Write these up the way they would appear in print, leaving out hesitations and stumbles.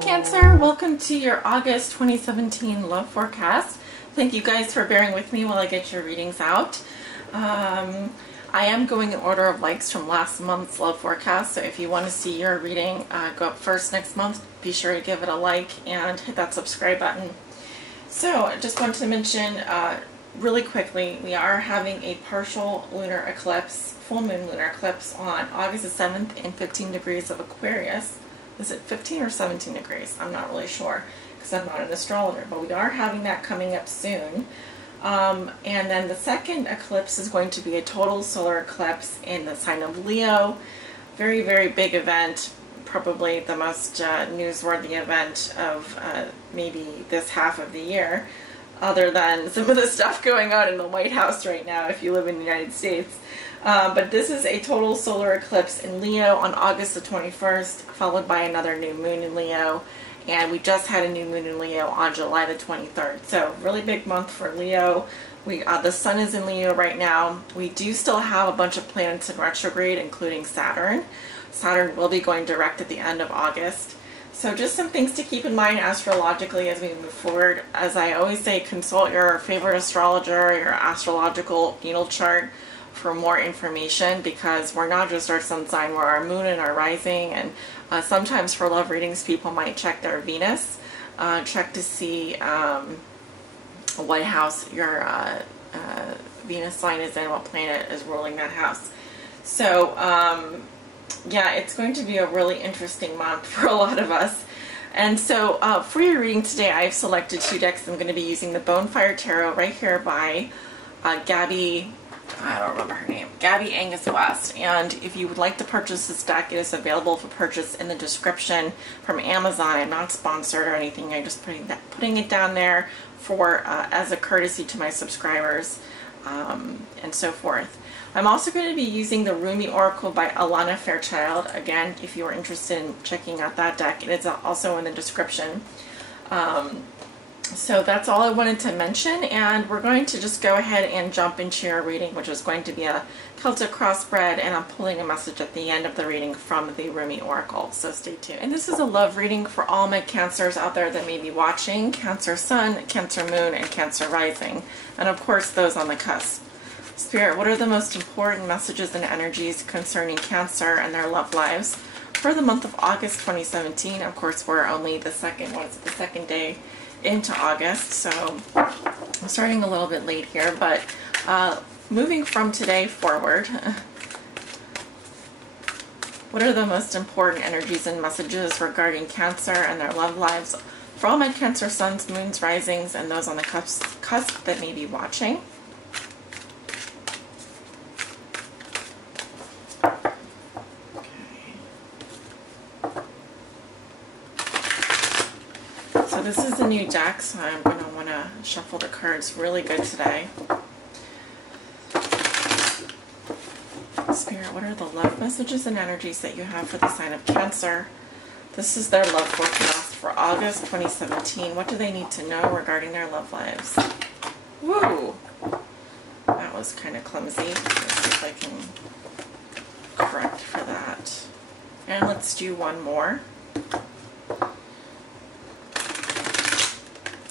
Cancer, welcome to your August 2017 love forecast. Thank you guys for bearing with me while I get your readings out. I am going in order of likes from last month's love forecast, so if you want to see your reading go up first next month, be sure to give it a like and hit that subscribe button. So I just wanted to mention really quickly, we are having a partial lunar eclipse, full moon lunar eclipse on August the 7th in 15 degrees of Aquarius. Is it 15 or 17 degrees? I'm not really sure because I'm not an astrologer, but we are having that coming up soon. And then the second eclipse is going to be a total solar eclipse in the sign of Leo. Very, very big event, probably the most newsworthy event of maybe this half of the year, other than some of the stuff going on in the White House right now if you live in the United States. But this is a total solar eclipse in Leo on August the 21st, followed by another new moon in Leo. And we just had a new moon in Leo on July the 23rd. So really big month for Leo. The sun is in Leo right now. We do still have a bunch of planets in retrograde, including Saturn. Saturn will be going direct at the end of August. So just some things to keep in mind astrologically as we move forward. As I always say, consult your favorite astrologer, your astrological natal chart for more information, because we're not just our sun sign, we're our moon and our rising. And sometimes for love readings, people might check their Venus, check to see what house your Venus sign is in, what planet is ruling that house. So yeah, it's going to be a really interesting month for a lot of us. And so for your reading today, I've selected two decks. I'm going to be using the Bonefire Tarot right here by Gabby, I don't remember her name, Gabby Angus West. And if you would like to purchase this deck, it is available for purchase in the description from Amazon. I'm not sponsored or anything. I'm just putting it down there for as a courtesy to my subscribers and so forth. I'm also going to be using the Rumi Oracle by Alana Fairchild. Again, if you are interested in checking out that deck, it is also in the description. So that's all I wanted to mention, and we're going to just go ahead and jump into your reading, which is going to be a Celtic crossbred, and I'm pulling a message at the end of the reading from the Rumi Oracle, so stay tuned. And this is a love reading for all my Cancers out there that may be watching, Cancer Sun, Cancer Moon, and Cancer Rising, and of course those on the cusp. Spirit, what are the most important messages and energies concerning Cancer and their love lives for the month of August 2017? Of course, we're only the second day into August, so I'm starting a little bit late here, but moving from today forward, what are the most important energies and messages regarding Cancer and their love lives for all my Cancer suns, moons, risings, and those on the cusp that may be watching? So this is the new deck, so I'm going to want to shuffle the cards really good today. Spirit, what are the love messages and energies that you have for the sign of Cancer? This is their love forecast for August 2017. What do they need to know regarding their love lives? Woo! That was kind of clumsy. Let's see if I can correct for that. And let's do one more.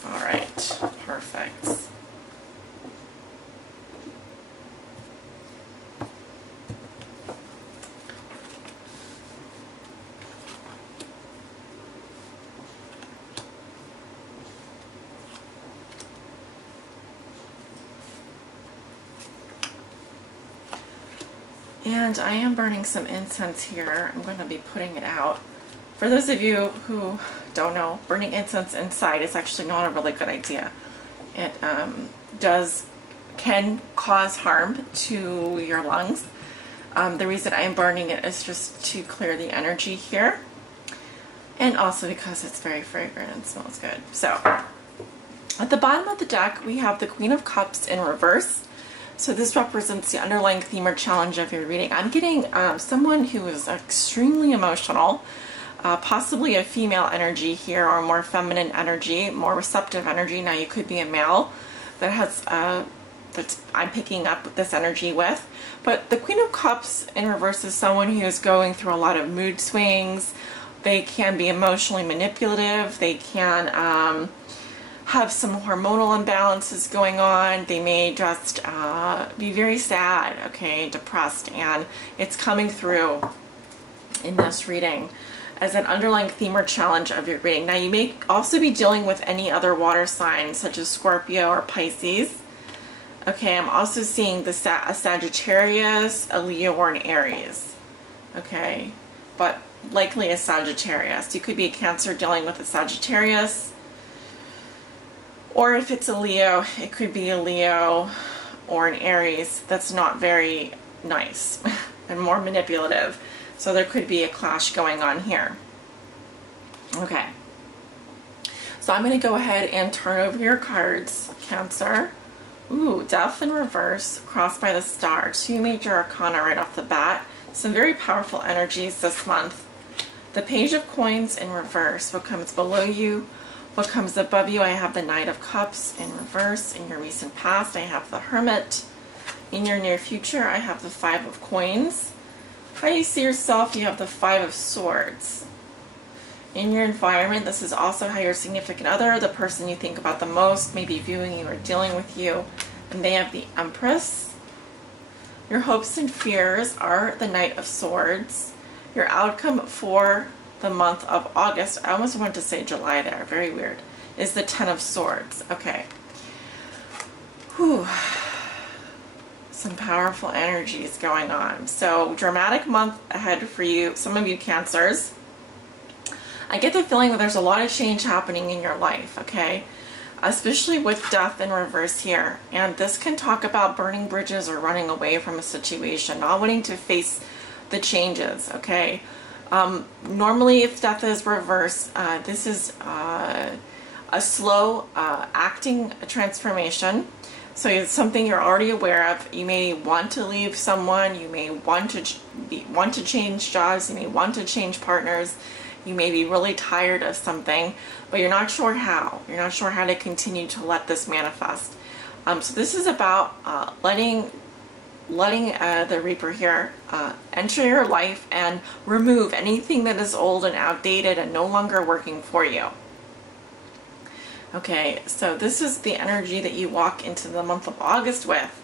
Alright, perfect. And I am burning some incense here. I'm going to be putting it out. For those of you who don't know, burning incense inside is actually not a really good idea. It can cause harm to your lungs. The reason I'm burning it is just to clear the energy here, and also because it's very fragrant and smells good. So at the bottom of the deck we have the Queen of Cups in reverse. So this represents the underlying theme or challenge of your reading. I'm getting someone who is extremely emotional, possibly a female energy here, or more feminine energy, more receptive energy. Now you could be a male that has that I'm picking up this energy with, but the Queen of Cups in reverse is someone who is going through a lot of mood swings. They can be emotionally manipulative. They can have some hormonal imbalances going on. They may just be very sad, okay, depressed, and it's coming through in this reading as an underlying theme or challenge of your reading. Now, you may also be dealing with any other water signs such as Scorpio or Pisces. Okay, I'm also seeing a Sagittarius, a Leo, or an Aries. Okay, but likely a Sagittarius. You could be a Cancer dealing with a Sagittarius, or if it's a Leo, it could be a Leo or an Aries that's not very nice and more manipulative. So there could be a clash going on here. Okay, so I'm going to go ahead and turn over your cards, Cancer. Ooh, Death in reverse, crossed by the star. 2 major arcana right off the bat. Some very powerful energies this month. The Page of Coins in reverse. What comes below you? What comes above you? I have the Knight of Cups in reverse. In your recent past, I have the Hermit. In your near future, I have the 5 of Coins. How you see yourself, you have the 5 of Swords. In your environment, this is also how your significant other, the person you think about the most, may be viewing you or dealing with you. And they have the Empress. Your hopes and fears are the Knight of Swords. Your outcome for the month of August, I almost wanted to say July there, very weird, is the 10 of Swords. Okay. Whew. Some powerful energies going on. So, dramatic month ahead for you, some of you Cancers. I get the feeling that there's a lot of change happening in your life, okay? Especially with Death in reverse here. And this can talk about burning bridges or running away from a situation, not wanting to face the changes, okay? Normally, if Death is reverse, this is a slow acting transformation. So it's something you're already aware of. You may want to leave someone. You may want to change jobs. You may want to change partners. You may be really tired of something, but you're not sure how. You're not sure how to continue to let this manifest. So this is about letting the Reaper here enter your life and remove anything that is old and outdated and no longer working for you. Okay, so this is the energy that you walk into the month of August with.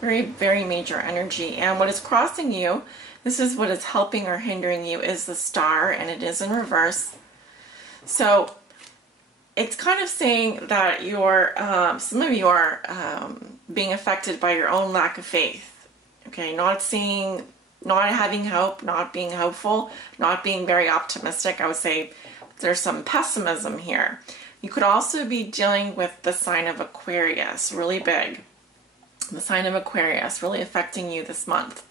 Very, very major energy. And what is crossing you, this is what is helping or hindering you, is the Star, and it is in reverse. So it's kind of saying that you're, some of you are being affected by your own lack of faith. Okay, not having hope, not being hopeful, not being very optimistic. I would say there's some pessimism here. You could also be dealing with the sign of Aquarius, really big. The sign of Aquarius really affecting you this month,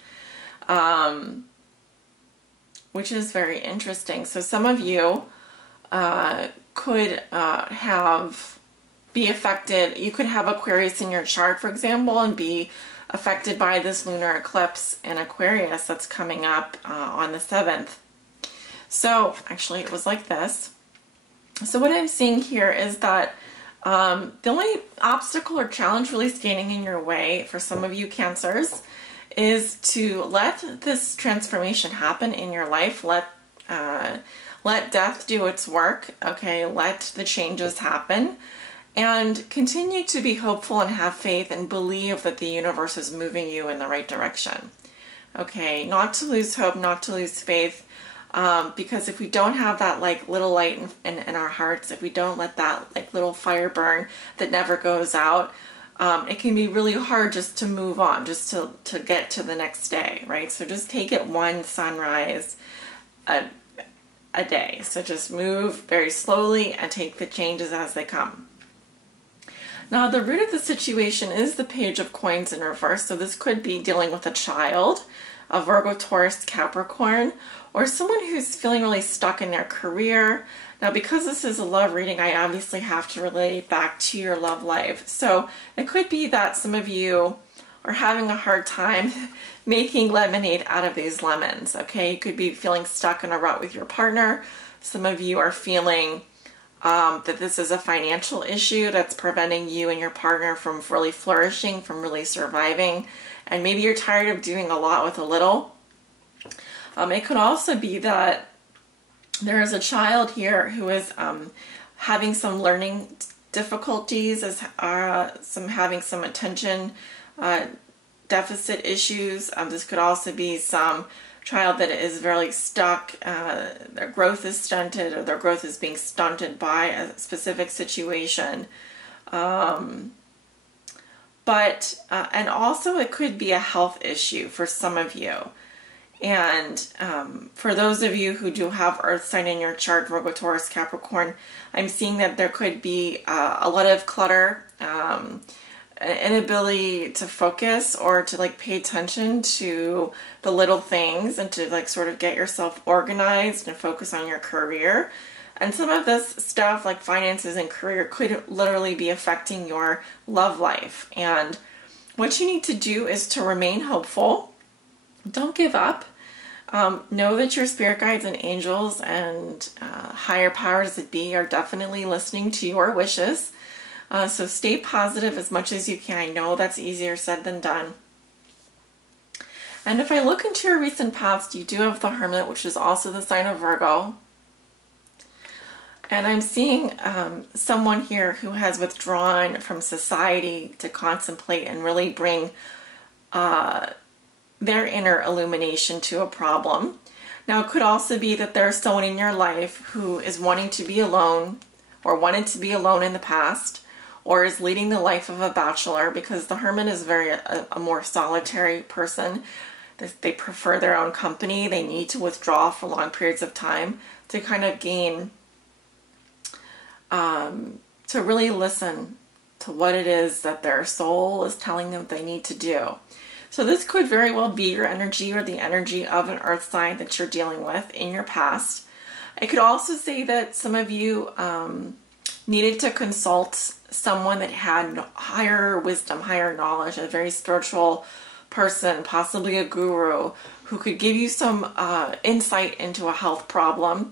which is very interesting. So some of you could be affected. You could have Aquarius in your chart, for example, and be affected by this lunar eclipse in Aquarius that's coming up on the 7th. So actually it was like this. So what I'm seeing here is that the only obstacle or challenge really standing in your way for some of you Cancers is to let this transformation happen in your life. Let death do its work. Okay, let the changes happen, and continue to be hopeful and have faith and believe that the universe is moving you in the right direction. Okay, not to lose hope, not to lose faith. Because if we don't have that like little light in our hearts, if we don't let that like little fire burn that never goes out, it can be really hard just to move on, just to get to the next day, right? So just take it one sunrise a day. So just move very slowly and take the changes as they come. Now the root of the situation is the Page of Coins in reverse. So this could be dealing with a child, a Virgo, Taurus, Capricorn, or someone who's feeling really stuck in their career. Now, because this is a love reading, I obviously have to relate back to your love life. So it could be that some of you are having a hard time making lemonade out of these lemons, okay? You could be feeling stuck in a rut with your partner. Some of you are feeling that this is a financial issue that's preventing you and your partner from really flourishing, from really surviving. And maybe you're tired of doing a lot with a little. It could also be that There is a child here who is having some learning difficulties, is having some attention deficit issues. This could also be some child that is very stuck. Their growth is stunted, or their growth is being stunted by a specific situation. And also it could be a health issue for some of you. And for those of you who do have Earth sign in your chart, Virgo, Taurus, Capricorn, I'm seeing that there could be a lot of clutter, an inability to focus or to like pay attention to the little things and to like sort of get yourself organized and focus on your career. And some of this stuff like finances and career could literally be affecting your love life. And what you need to do is to remain hopeful. Don't give up. Know that your spirit guides and angels and higher powers that be are definitely listening to your wishes. So stay positive as much as you can. I know that's easier said than done. And if I look into your recent past, you do have the Hermit, which is also the sign of Virgo. And I'm seeing someone here who has withdrawn from society to contemplate and really bring their inner illumination to a problem. Now, it could also be that there's someone in your life who is wanting to be alone, or wanted to be alone in the past, or is leading the life of a bachelor, because the Hermit is a more solitary person. They prefer their own company. They need to withdraw for long periods of time to kind of gain, to really listen to what it is that their soul is telling them they need to do. So this could very well be your energy, or the energy of an earth sign that you're dealing with in your past. I could also say that some of you needed to consult someone that had higher wisdom, higher knowledge, a very spiritual person, possibly a guru, who could give you some insight into a health problem,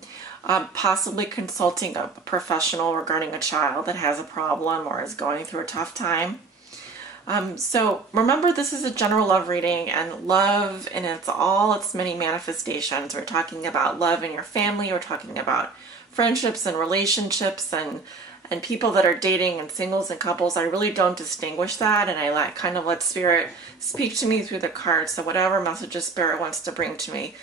possibly consulting a professional regarding a child that has a problem or is going through a tough time. So remember, this is a general love reading, and love in its many manifestations. We're talking about love in your family. We're talking about friendships and relationships and people that are dating and singles and couples. I really don't distinguish that, and I kind of let Spirit speak to me through the cards. So whatever messages Spirit wants to bring to me.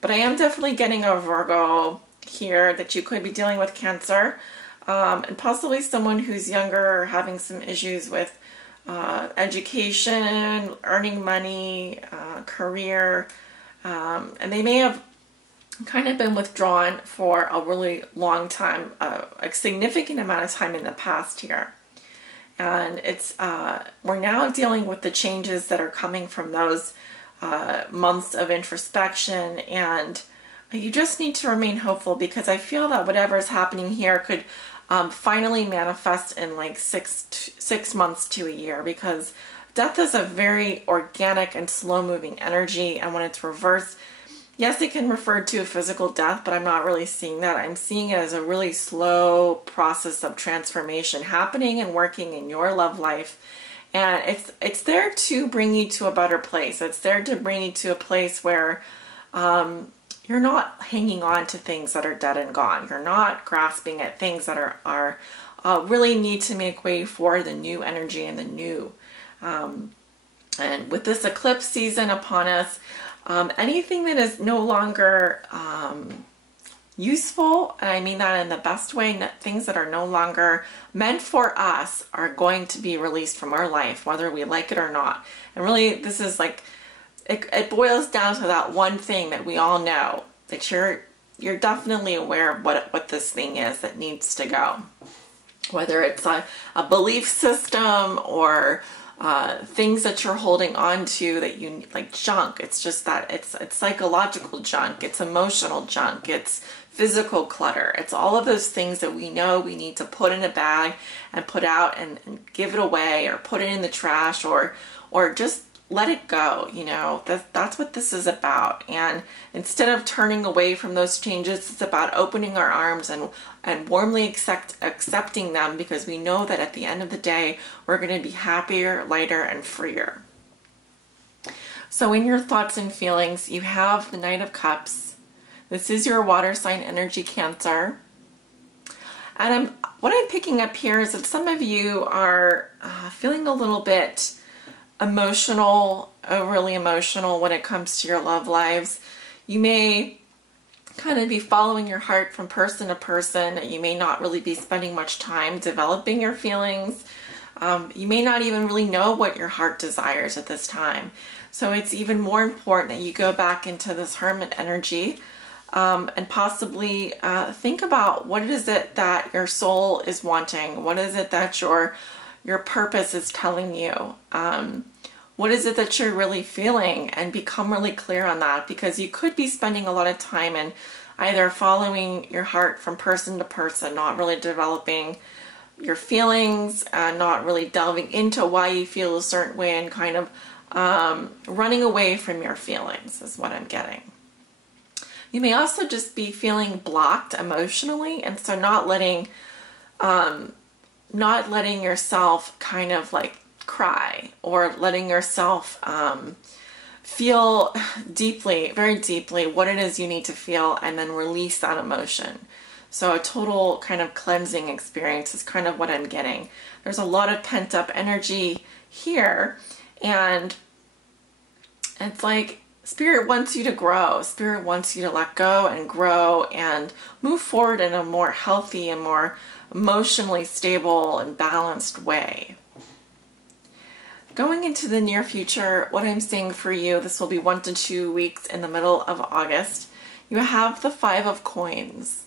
But I am definitely getting a Virgo here that you could be dealing with Cancer, and possibly someone who's younger or having some issues with education, earning money, career, and they may have kind of been withdrawn for a really long time, a significant amount of time in the past here. And it's we're now dealing with the changes that are coming from those months of introspection, and you just need to remain hopeful, because I feel that whatever is happening here could finally manifest in like 6 months to a year, because death is a very organic and slow-moving energy, and when it's reversed, yes, it can refer to a physical death, but I'm not really seeing that. I'm seeing it as a really slow process of transformation happening and working in your love life, and it's there to bring you to a better place. It's there to bring you to a place where you're not hanging on to things that are dead and gone. You're not grasping at things that are really need to make way for the new energy and the new. And with this eclipse season upon us, anything that is no longer useful, and I mean that in the best way, things that are no longer meant for us are going to be released from our life, whether we like it or not. And really, this is like, it boils down to that one thing that we all know, that you're definitely aware of what this thing is that needs to go. Whether it's a belief system or things that you're holding on to that you like junk. It's just that it's psychological junk, it's emotional junk, it's physical clutter. It's all of those things that we know we need to put in a bag and put out and give it away, or put it in the trash, or just let it go. You know, that's what this is about. And instead of turning away from those changes, it's about opening our arms and warmly accepting them, because we know that at the end of the day, we're going to be happier, lighter, and freer. So in your thoughts and feelings, you have the Knight of Cups, This is your water sign energy, Cancer. And what I'm picking up here is that some of you are feeling a little bit emotional, overly emotional when it comes to your love lives. You may kind of be following your heart from person to person. You may not really be spending much time developing your feelings. You may not even really know what your heart desires at this time. So it's even more important that you go back into this Hermit energy and possibly think about what is it that your soul is wanting. What is it that your purpose is telling you? What is it that you're really feeling? And become really clear on that, because you could be spending a lot of time in either following your heart from person to person, not really developing your feelings, not really delving into why you feel a certain way, and kind of running away from your feelings is what I'm getting. You may also just be feeling blocked emotionally, and so not letting yourself kind of like cry, or letting yourself feel deeply, very deeply, what it is you need to feel, and then release that emotion. So a total kind of cleansing experience is kind of what I'm getting. There's a lot of pent-up energy here, and it's like Spirit wants you to grow. Spirit wants you to let go and grow and move forward in a more healthy and more emotionally stable and balanced way. Going into the near future, what I'm seeing for you, this will be 1 to 2 weeks in the middle of August, you have the 5 of Coins.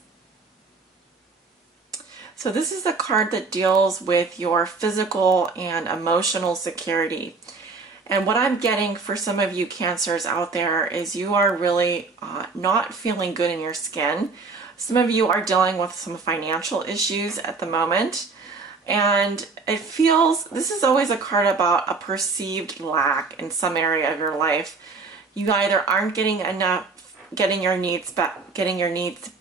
So this is a card that deals with your physical and emotional security. And what I'm getting for some of you Cancers out there is you are really not feeling good in your skin. Some of you are dealing with some financial issues at the moment. And it feels, this is always a card about a perceived lack in some area of your life. You either aren't getting enough, getting your needs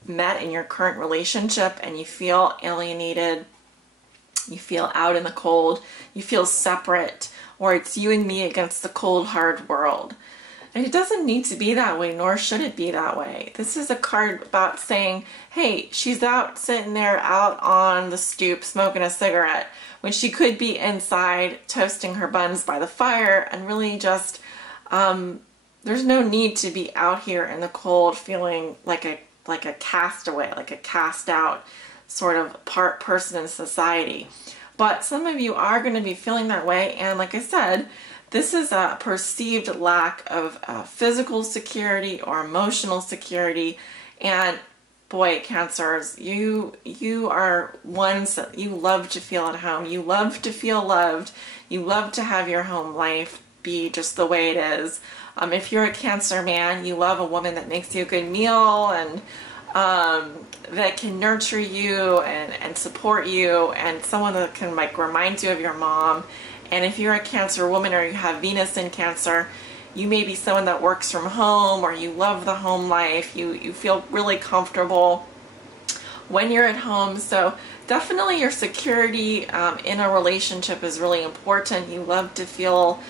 met in your current relationship, and you feel alienated, you feel out in the cold, you feel separate, or it's you and me against the cold, hard world. And it doesn't need to be that way, nor should it be that way. This is a card about saying, hey, she's out sitting there out on the stoop smoking a cigarette when she could be inside toasting her buns by the fire, and really just, there's no need to be out here in the cold feeling like a castaway, like a cast out sort of person in society. But some of you are going to be feeling that way, and like I said, this is a perceived lack of physical security or emotional security. And boy, Cancers, you are ones that you love to feel at home. You love to feel loved. You love to have your home life be just the way it is. If you're a Cancer man, you love a woman that makes you a good meal, and that can nurture you and support you, and someone that can like remind you of your mom. And if you're a Cancer woman, or you have Venus in Cancer, you may be someone that works from home, or you love the home life. You feel really comfortable when you're at home. So definitely your security in a relationship is really important. You love to feel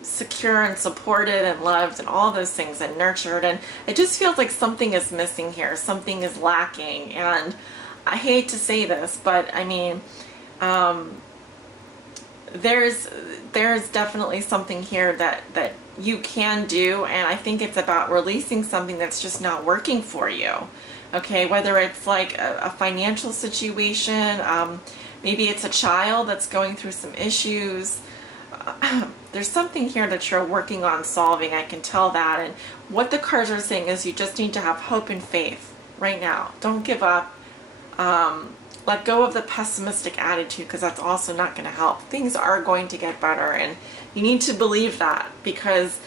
secure and supported and loved and all those things, and nurtured. And it just feels like something is missing here. Something is lacking. And I hate to say this, but I mean, there's definitely something here that you can do, and I think it's about releasing something that's just not working for you. Okay, whether it's like a financial situation, maybe it's a child that's going through some issues. There's something here that you're working on solving, I can tell that. And what the cards are saying is you just need to have hope and faith right now. Don't give up. Let go of the pessimistic attitude, because that's also not going to help. Things are going to get better, and you need to believe that, because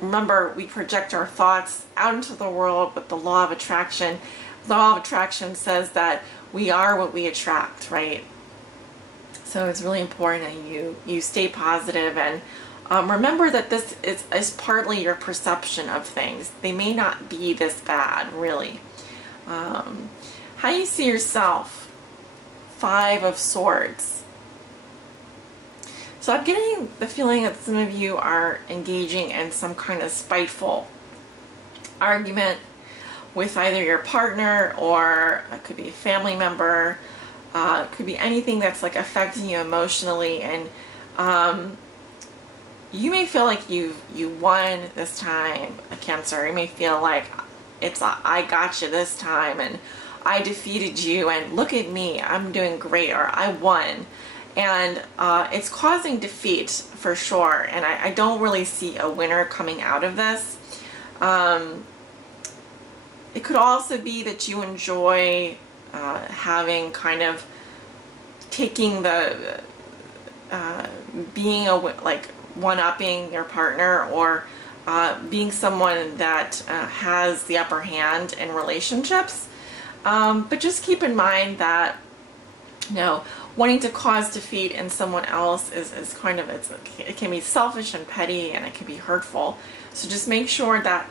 remember, we project our thoughts out into the world with the law of attraction. The law of attraction says that we are what we attract, right? So it's really important that you stay positive, and remember that this is partly your perception of things. They may not be this bad, really. How you see yourself? 5 of Swords. So I'm getting the feeling that some of you are engaging in some kind of spiteful argument. with either your partner, or it could be a family member. It could be anything that's like affecting you emotionally, and you may feel like you won this time, a Cancer. You may feel like it's I got you this time, and I defeated you, and look at me, I'm doing great, or I won. And it's causing defeat for sure, and I don't really see a winner coming out of this. It could also be that you enjoy having kind of taking the being like one-upping your partner, or being someone that has the upper hand in relationships. But just keep in mind that, you know, wanting to cause defeat in someone else is kind of, it can be selfish and petty, and it can be hurtful. So just make sure that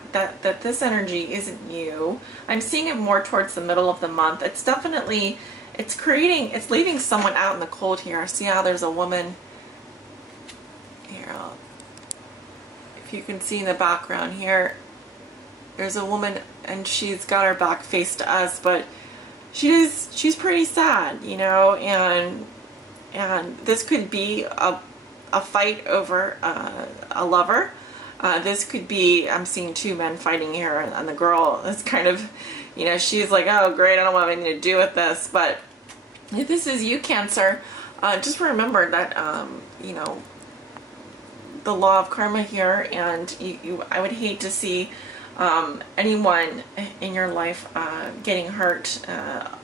this energy isn't you. I'm seeing it more towards the middle of the month. It's definitely, it's leaving someone out in the cold here. See how there's a woman here. If you can see in the background here, there's a woman, and she's got her back face to us, but she's pretty sad, you know, and this could be a fight over a lover. This could be, I'm seeing two men fighting here, and the girl is kind of, you know, she's like, oh great, I don't want anything to do with this. But if this is you, Cancer, just remember that, you know, the law of karma here, and I would hate to see anyone in your life getting hurt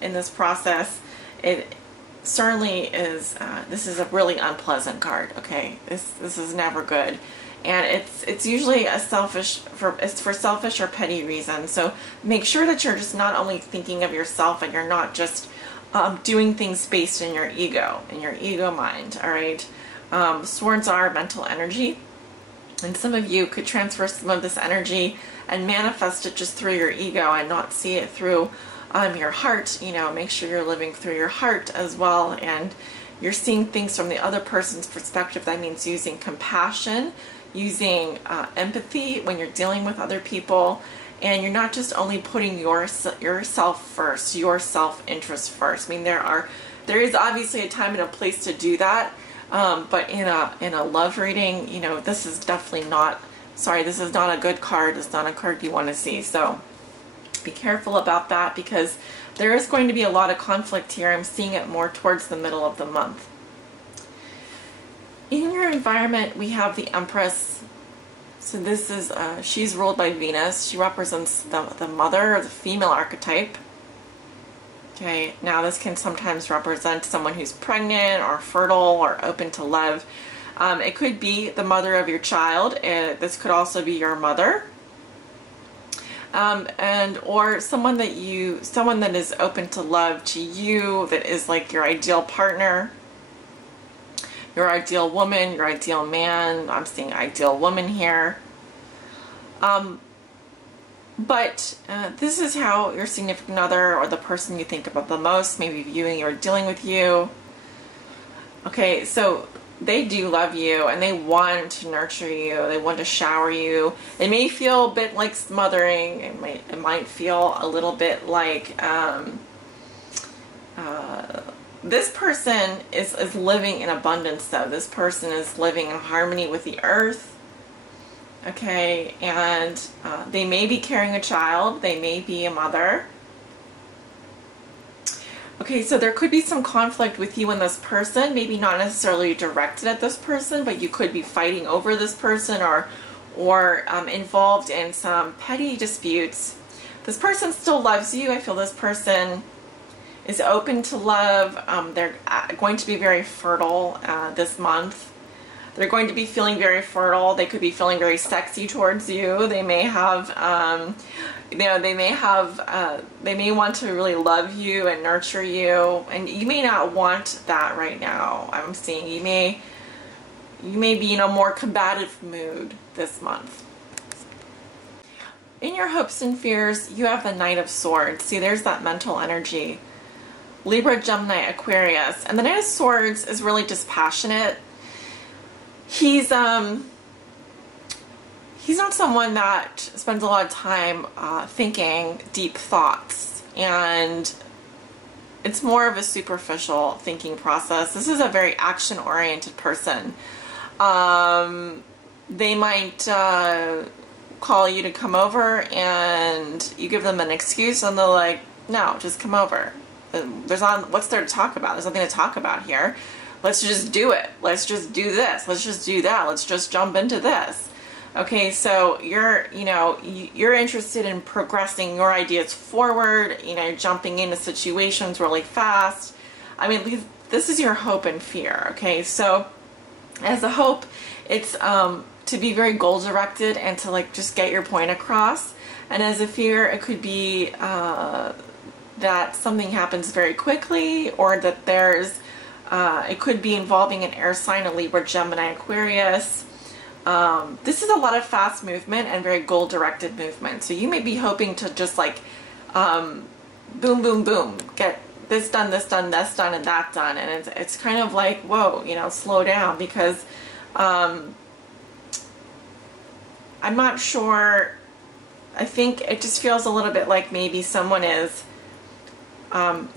in this process. It certainly is, this is a really unpleasant card, okay? This is never good. And it's usually it's for selfish or petty reasons. So make sure that you're just not only thinking of yourself, and you're not just doing things based in your ego mind, all right? Swords are mental energy, and some of you could transfer some of this energy and manifest it just through your ego, and not see it through your heart. You know, make sure you're living through your heart as well, and you're seeing things from the other person's perspective. That means using compassion, using empathy when you're dealing with other people, and you're not just only putting yourself first, your self-interest first. I mean, there is obviously a time and a place to do that, but in a love reading, you know, this is definitely not, sorry, this is not a good card. It's not a card you want to see. So be careful about that, because there is going to be a lot of conflict here. I'm seeing it more towards the middle of the month. In your environment, we have the Empress. So this is, she's ruled by Venus. She represents the mother, or the female archetype. Okay, now this can sometimes represent someone who's pregnant or fertile or open to love. It could be the mother of your child. This could also be your mother. Or someone that is open to love to you, that is like your ideal partner, your ideal woman, your ideal man. I'm seeing ideal woman here. But this is how your significant other, or the person you think about the most, maybe viewing or dealing with you. Okay, so they do love you, and they want to nurture you. They want to shower you. It may feel a bit like smothering. It might feel a little bit like this person is living in abundance, though. This person is living in harmony with the earth. Okay, and they may be carrying a child. They may be a mother. Okay, so there could be some conflict with you and this person, maybe not necessarily directed at this person, but you could be fighting over this person, or involved in some petty disputes. This person still loves you. I feel this person is open to love. They're going to be very fertile this month. They're going to be feeling very fertile. They could be feeling very sexy towards you. They may have, you know, they may want to really love you and nurture you, and you may not want that right now. I'm seeing you may be in a more combative mood this month. In your hopes and fears, you have the Knight of Swords. See, there's that mental energy. Libra, Gemini, Aquarius. And the Knight of Swords is really dispassionate. He's he's not someone that spends a lot of time thinking deep thoughts, and it's more of a superficial thinking process. This is a very action-oriented person. They might call you to come over, and you give them an excuse, and they're like, no, just come over. What's there to talk about? There's nothing to talk about here. Let's just do it. Let's just do this. Let's just do that. Let's just jump into this. Okay, so you're interested in progressing your ideas forward, jumping into situations really fast. I mean, this is your hope and fear, okay? So as a hope, it's to be very goal-directed and to like just get your point across. And as a fear, it could be that something happens very quickly, or that there's it could be involving an air sign, a Libra, Gemini, Aquarius. This is a lot of fast movement and very goal-directed movement. So you may be hoping to just like boom, boom, boom, get this done, this done, this done, and that done. And it's kind of like, whoa, slow down, because I'm not sure. I think it just feels a little bit like maybe someone is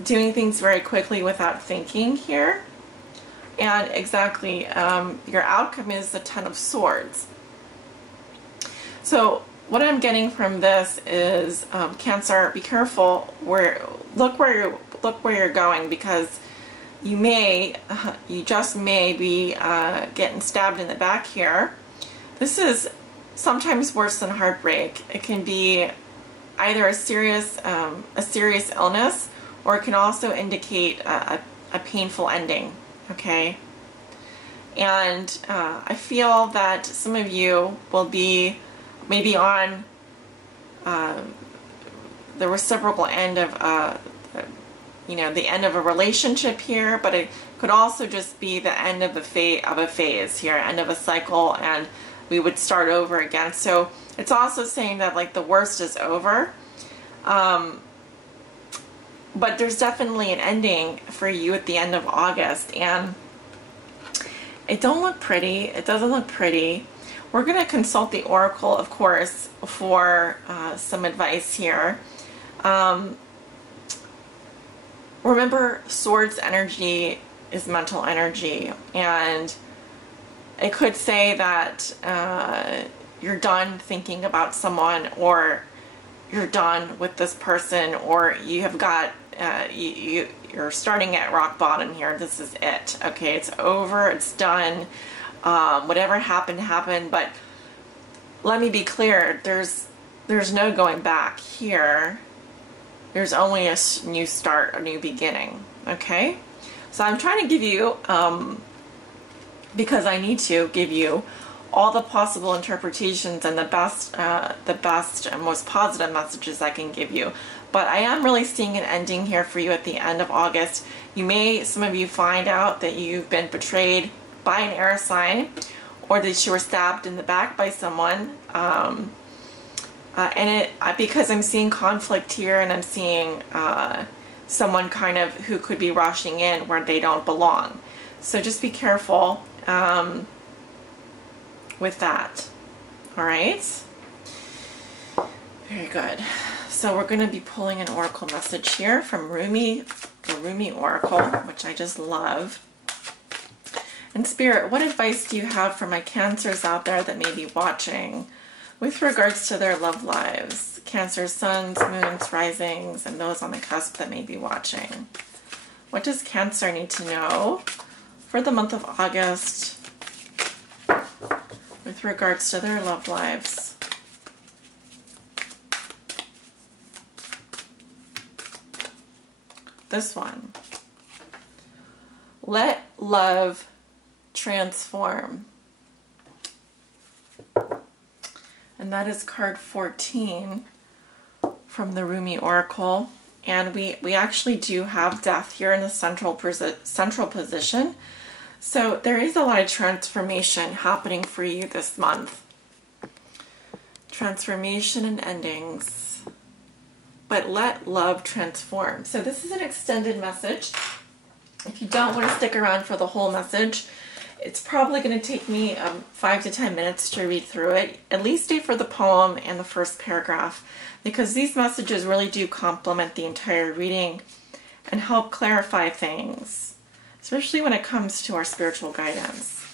doing things very quickly without thinking here. And exactly, your outcome is the Ten of Swords. So what I'm getting from this is, Cancer, be careful. Look where you're going, because you just may be getting stabbed in the back here. This is sometimes worse than heartbreak. It can be either a serious illness, or it can also indicate a painful ending. Okay, and I feel that some of you will be maybe on the reciprocal end of the end of a relationship here, but it could also just be the end of a phase here, end of a cycle, and we would start over again. So it's also saying that like the worst is over. But there's definitely an ending for you at the end of August, and it don't look pretty. It doesn't look pretty. We're going to consult the Oracle, of course, for some advice here. Remember, Swords energy is mental energy, and it could say that you're done thinking about someone, or you're done with this person, or you have got you're starting at rock bottom here. This is it. Okay, it's over. It's done. Whatever happened. But let me be clear. There's no going back here. There's only a new start, a new beginning. Okay, so I'm trying to give you, because I need to give you all the possible interpretations and the best and most positive messages I can give you. But I am really seeing an ending here for you at the end of August. Some of you find out that you've been betrayed by an air sign, or that you were stabbed in the back by someone. Because I'm seeing conflict here, and I'm seeing someone kind of who could be rushing in where they don't belong. So just be careful with that. All right? Very good. So we're going to be pulling an oracle message here from Rumi, the Rumi Oracle, which I just love. And Spirit, what advice do you have for my Cancers out there that may be watching with regards to their love lives? Cancer suns, moons, risings, and those on the cusp that may be watching. What does Cancer need to know for the month of August with regards to their love lives? This one. Let love transform. And that is card 14 from the Rumi Oracle. And we actually do have death here in the central position. So there is a lot of transformation happening for you this month. Transformation and endings. But let love transform. So this is an extended message. If you don't want to stick around for the whole message, It's probably going to take me 5 to 10 minutes to read through it. At least stay for the poem and the first paragraph, because these messages really do complement the entire reading and help clarify things, especially when it comes to our spiritual guidance.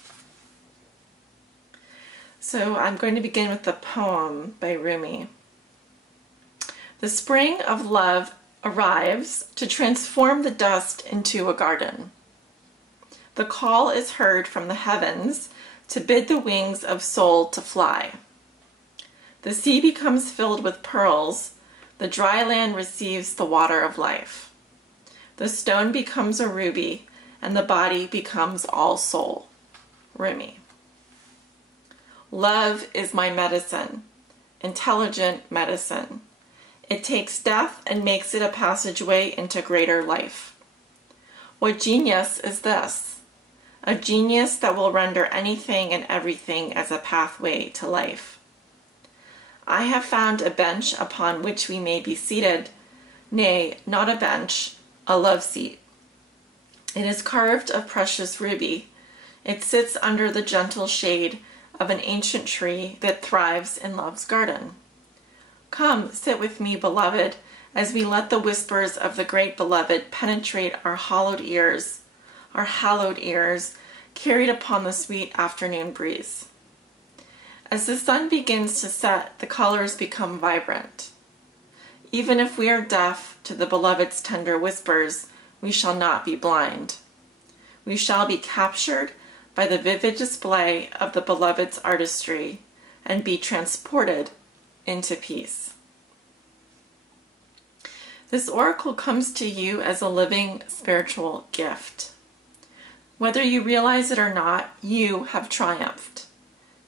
So I'm going to begin with the poem by Rumi. The spring of love arrives to transform the dust into a garden. The call is heard from the heavens to bid the wings of soul to fly. The sea becomes filled with pearls. The dry land receives the water of life. The stone becomes a ruby, and the body becomes all soul. Rumi. Love is my medicine, intelligent medicine. It takes death and makes it a passageway into greater life. What genius is this? A genius that will render anything and everything as a pathway to life. I have found a bench upon which we may be seated, nay, not a bench, a love seat. It is carved of precious ruby. It sits under the gentle shade of an ancient tree that thrives in love's garden. Come, sit with me, beloved, as we let the whispers of the great beloved penetrate our hallowed ears, carried upon the sweet afternoon breeze. As the sun begins to set, the colors become vibrant. Even if we are deaf to the beloved's tender whispers, we shall not be blind. We shall be captured by the vivid display of the beloved's artistry and be transported into peace. This oracle comes to you as a living spiritual gift. Whether you realize it or not, you have triumphed.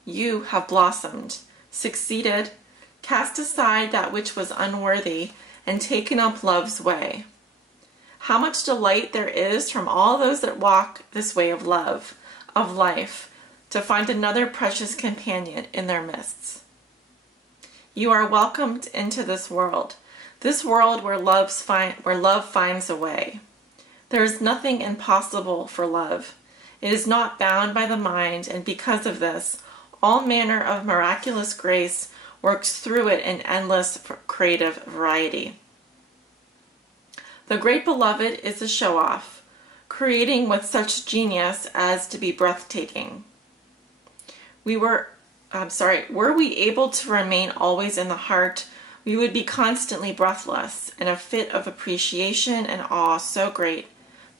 You have blossomed, succeeded, cast aside that which was unworthy, and taken up love's way. How much delight there is from all those that walk this way of love, of life, to find another precious companion in their midst. You are welcomed into this world where love finds a way. There is nothing impossible for love. It is not bound by the mind, and because of this, all manner of miraculous grace works through it in endless creative variety. The great beloved is a show-off, creating with such genius as to be breathtaking. Were we able to remain always in the heart, we would be constantly breathless, in a fit of appreciation and awe so great.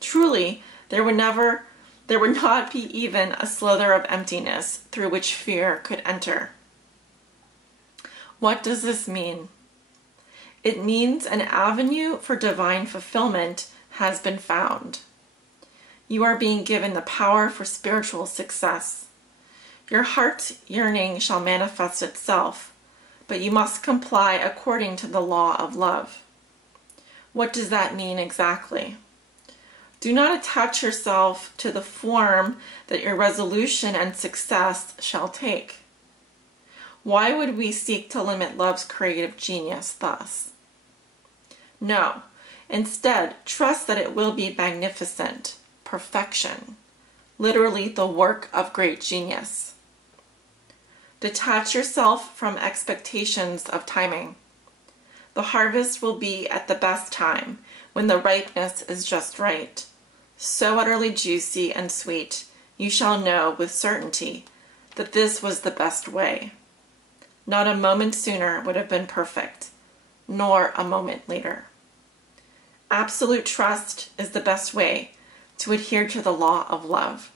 Truly, there would not be even a slither of emptiness through which fear could enter. What does this mean? It means an avenue for divine fulfillment has been found. You are being given the power for spiritual success. Your heart's yearning shall manifest itself, but you must comply according to the law of love. What does that mean exactly? Do not attach yourself to the form that your resolution and success shall take. Why would we seek to limit love's creative genius thus? No, instead, trust that it will be magnificent, perfection, literally the work of great genius. Detach yourself from expectations of timing. The harvest will be at the best time, when the ripeness is just right. So utterly juicy and sweet, you shall know with certainty that this was the best way. Not a moment sooner would have been perfect, nor a moment later. Absolute trust is the best way to adhere to the law of love.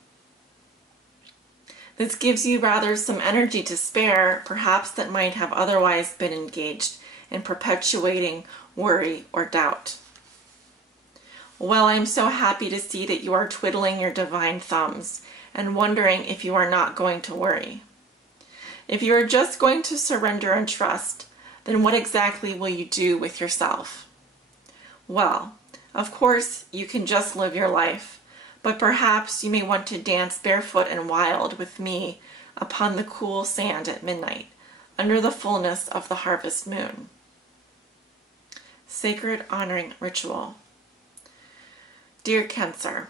This gives you rather some energy to spare, perhaps that might have otherwise been engaged in perpetuating worry or doubt. Well, I am so happy to see that you are twiddling your divine thumbs and wondering if you are not going to worry. If you are just going to surrender and trust, then what exactly will you do with yourself? Well, of course, you can just live your life, but perhaps you may want to dance barefoot and wild with me upon the cool sand at midnight, under the fullness of the harvest moon. Sacred Honoring Ritual. Dear Cancer,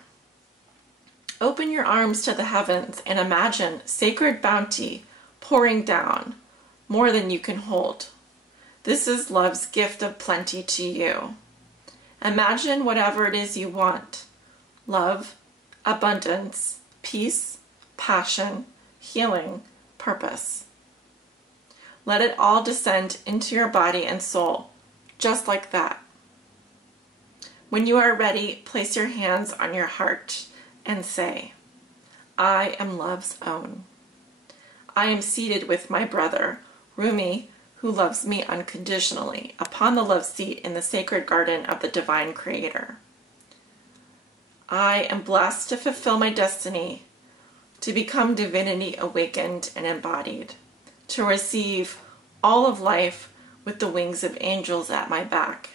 Open your arms to the heavens and imagine sacred bounty pouring down, more than you can hold. This is love's gift of plenty to you. Imagine whatever it is you want: love, abundance, peace, passion, healing, purpose. Let it all descend into your body and soul, just like that. When you are ready, place your hands on your heart and say, I am love's own. I am seated with my brother, Rumi, who loves me unconditionally, upon the love seat in the sacred garden of the divine creator. I am blessed to fulfill my destiny, to become divinity awakened and embodied, to receive all of life with the wings of angels at my back,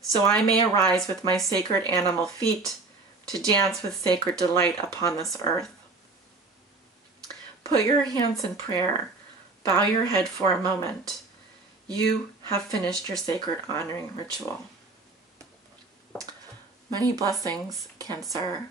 so I may arise with my sacred animal feet to dance with sacred delight upon this earth. Put your hands in prayer. Bow your head for a moment. You have finished your sacred honoring ritual. Many blessings, Cancer.